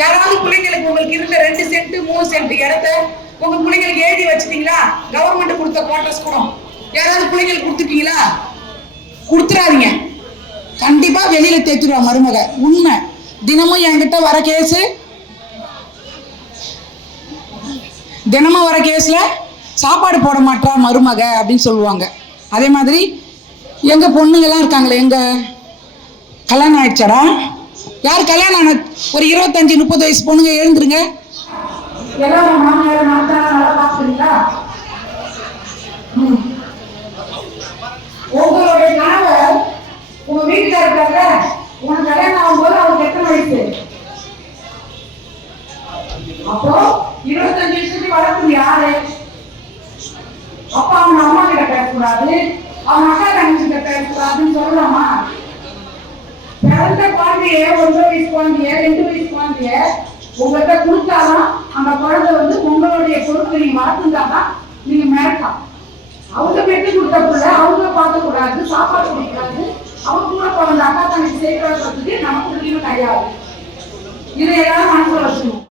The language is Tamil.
யாராவது பிள்ளைங்களுக்கு உங்களுக்கு இருந்த ரெண்டு சென்ட் மூணு சென்ட் இடத்த உங்க பிள்ளைங்களுக்கு எழுதி வச்சிட்டீங்களா? கவர்மெண்ட் கொடுத்த குவார்டர்ஸ் கூட. யாராவது பிள்ளைங்களுக்கு கொடுத்துட்டீங்களா? கொடுத்துறாதீங்க. கண்டிப்பா வெளியில தேத்துருவா மருமக. உண்மை. தினமும் என்கிட்ட வர கேஸு தினமும் வர கேஸ்ல சாப்பாடு போட மாட்டா மருமக அப்படின்னு சொல்லுவாங்க. அதே மாதிரி எங்க பொண்ணுங்கெல்லாம் இருக்காங்களே எங்க? கல்யாணம் ஆயிடுச்சாடா? யார் கல்யாணம் ஆன ஒரு இருபத்தஞ்சு முப்பது வயசு பொண்ணுங்க எழுந்துருங்க. எல்லாரும் மாமியார் நல்லா பார்க்குறீங்களா ம். உங்களுடைய கணவர் உங்க வீட்டுல இருக்காங்க உனக்கு கல்யாணம் ஆகும்போது அவருக்கு எத்தனை வயசு? அப்போ இருபத்தஞ்சு வருஷத்துக்கு வளர்க்குது யாரு? அப்ப அவங்க அம்மா கிட்ட பேசக்கூடாது. அவங்க அக்கா தங்கச்சி கிட்ட பேசக்கூடாதுன்னு சொல்லலாமா? பிறந்த குழந்தைய ஒன்றரை வயசு குழந்தைய ரெண்டு வயசு குழந்தைய உங்கள்கிட்ட கொடுத்தாதான் அந்த குழந்தை வந்து உங்களுடைய பொறுப்பு நீங்க வளர்த்துந்தாதான் நீங்க மிரட்டலாம். அவங்க பெற்று கொடுத்த பிள்ள அவங்க பார்க்க சாப்பாடு கொடுக்காது அவங்க கூட பிறந்த அக்கா தங்கச்சி சேர்க்கிறதுக்கு நமக்கு உரிமை கிடையாது. இதை எல்லாரும் மனசுல வச்சுக்கணும்.